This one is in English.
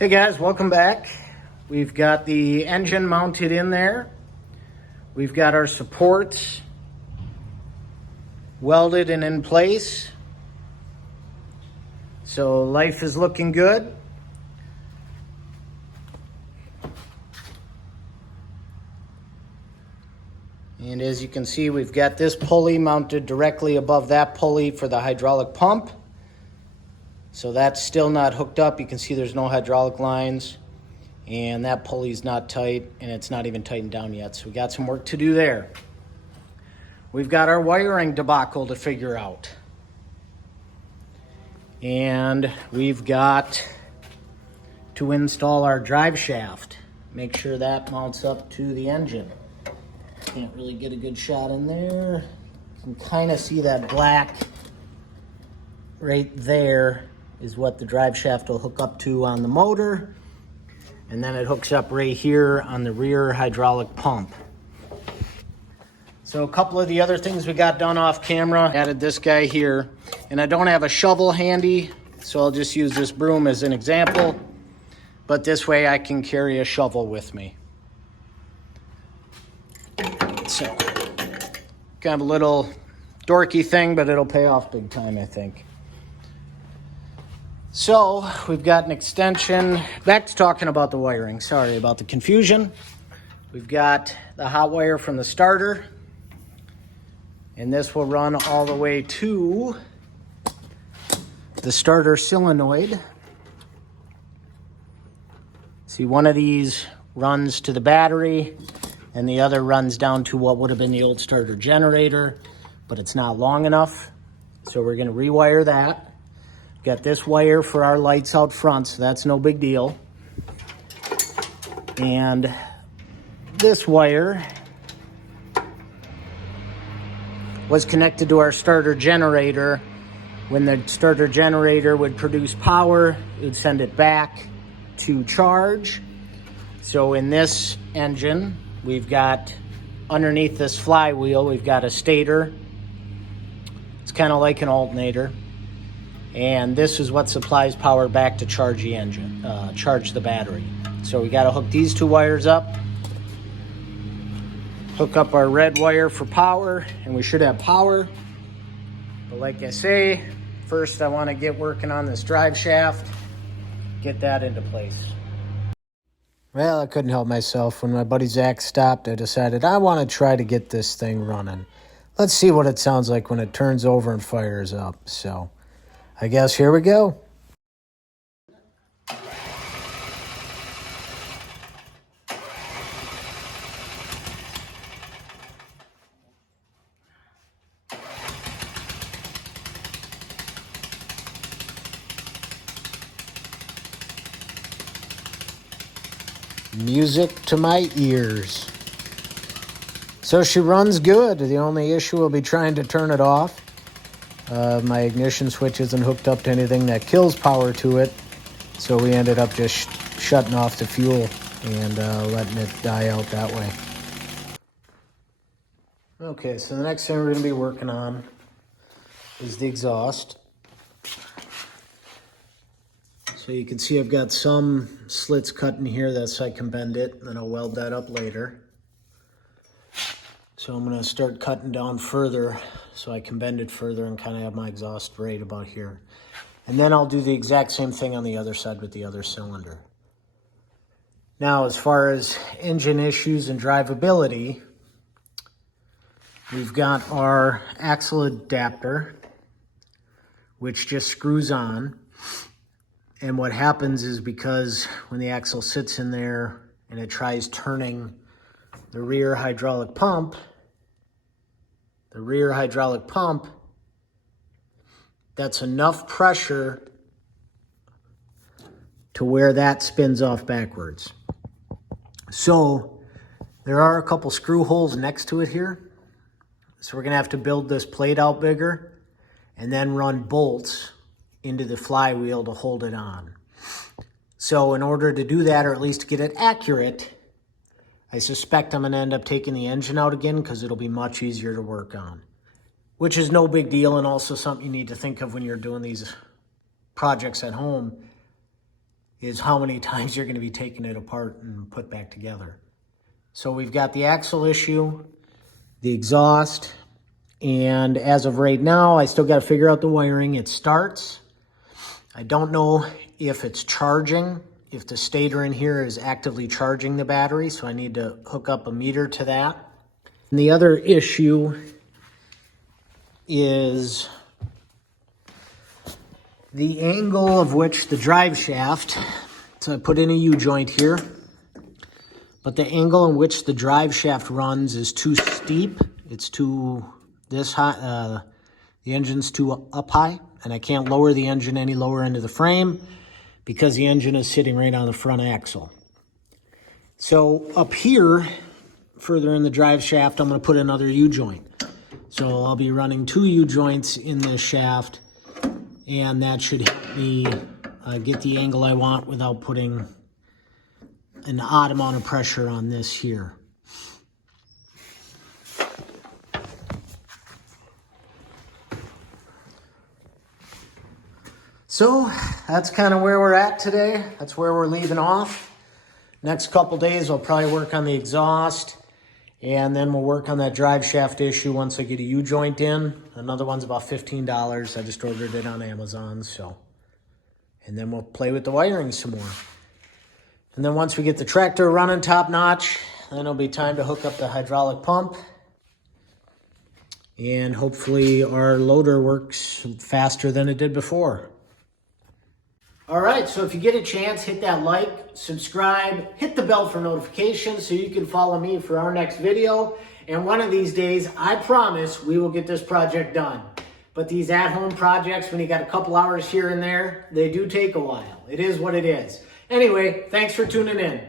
Hey guys, welcome back. We've got the engine mounted in there. We've got our supports welded and in place. So life is looking good. And as you can see, we've got this pulley mounted directly above that pulley for the hydraulic pump. So that's still not hooked up. You can see there's no hydraulic lines. And that pulley's not tight, and it's not even tightened down yet. So we got some work to do there. We've got our wiring debacle to figure out. And we've got to install our drive shaft. Make sure that mounts up to the engine. Can't really get a good shot in there. You can kind of see that black right there is what the drive shaft will hook up to on the motor. And then it hooks up right here on the rear hydraulic pump. So a couple of the other things we got done off camera, added this guy here. And I don't have a shovel handy, so I'll just use this broom as an example. But this way I can carry a shovel with me. So, kind of a little dorky thing, but it'll pay off big time, I think. So, we've got an extension. Back to talking about the wiring. Sorry about the confusion. We've got the hot wire from the starter. And this will run all the way to the starter solenoid. See, one of these runs to the battery, and the other runs down to what would have been the old starter generator, but it's not long enough. So we're gonna rewire that. Got this wire for our lights out front, so that's no big deal. And this wire was connected to our starter generator. When the starter generator would produce power, it would send it back to charge. So in this engine, we've got underneath this flywheel, we've got a stator. It's kind of like an alternator. And this is what supplies power back to charge the engine, charge the battery. So we got to hook these two wires up, hook up our red wire for power, and we should have power. But like I say, first I want to get working on this drive shaft, get that into place. Well, I couldn't help myself. When my buddy Zach stopped, I decided I want to try to get this thing running. Let's see what it sounds like when it turns over and fires up. So I guess here we go. Music to my ears. So she runs good. The only issue will be trying to turn it off. My ignition switch isn't hooked up to anything that kills power to it, so we ended up just shutting off the fuel and letting it die out that way. Okay, so the next thing we're going to be working on is the exhaust. So you can see I've got some slits cut in here, that's so I can bend it, and then I'll weld that up later. So I'm going to start cutting down further so I can bend it further and kind of have my exhaust right about here. And then I'll do the exact same thing on the other side with the other cylinder. Now, as far as engine issues and drivability, we've got our axle adapter, which just screws on. And what happens is, because when the axle sits in there and it tries turning the rear hydraulic pump, that's enough pressure to where that spins off backwards. So there are a couple screw holes next to it here. So we're gonna have to build this plate out bigger and then run bolts into the flywheel to hold it on. So in order to do that, or at least to get it accurate, I suspect I'm going to end up taking the engine out again because it'll be much easier to work on, which is no big deal, and also something you need to think of when you're doing these projects at home. is how many times you're going to be taking it apart and put back together. So we've got the axle issue, the exhaust, and as of right now, I still got to figure out the wiring. It starts. I don't know if it's charging, if the stator in here is actively charging the battery, so I need to hook up a meter to that. And the other issue is the angle of which the drive shaft, so I put in a U-joint here, but the angle in which the drive shaft runs is too steep. It's too this high, the engine's too up high, and I can't lower the engine any lower into the frame because the engine is sitting right on the front axle. So up here, further in the drive shaft, I'm going to put another U-joint. So I'll be running 2 U-joints in this shaft, and that should help me get the angle I want without putting an odd amount of pressure on this here. So that's kind of where we're at today. That's where we're leaving off. Next couple days, I'll probably work on the exhaust, and then we'll work on that drive shaft issue once I get a U-joint in. Another one's about $15. I just ordered it on Amazon, so. And then we'll play with the wiring some more. And then once we get the tractor running top notch, then it'll be time to hook up the hydraulic pump. And hopefully our loader works faster than it did before. All right, so if you get a chance, hit that like, subscribe, hit the bell for notifications so you can follow me for our next video. And one of these days, I promise, we will get this project done. But these at-home projects, when you got a couple hours here and there, they do take a while. It is what it is. Anyway, thanks for tuning in.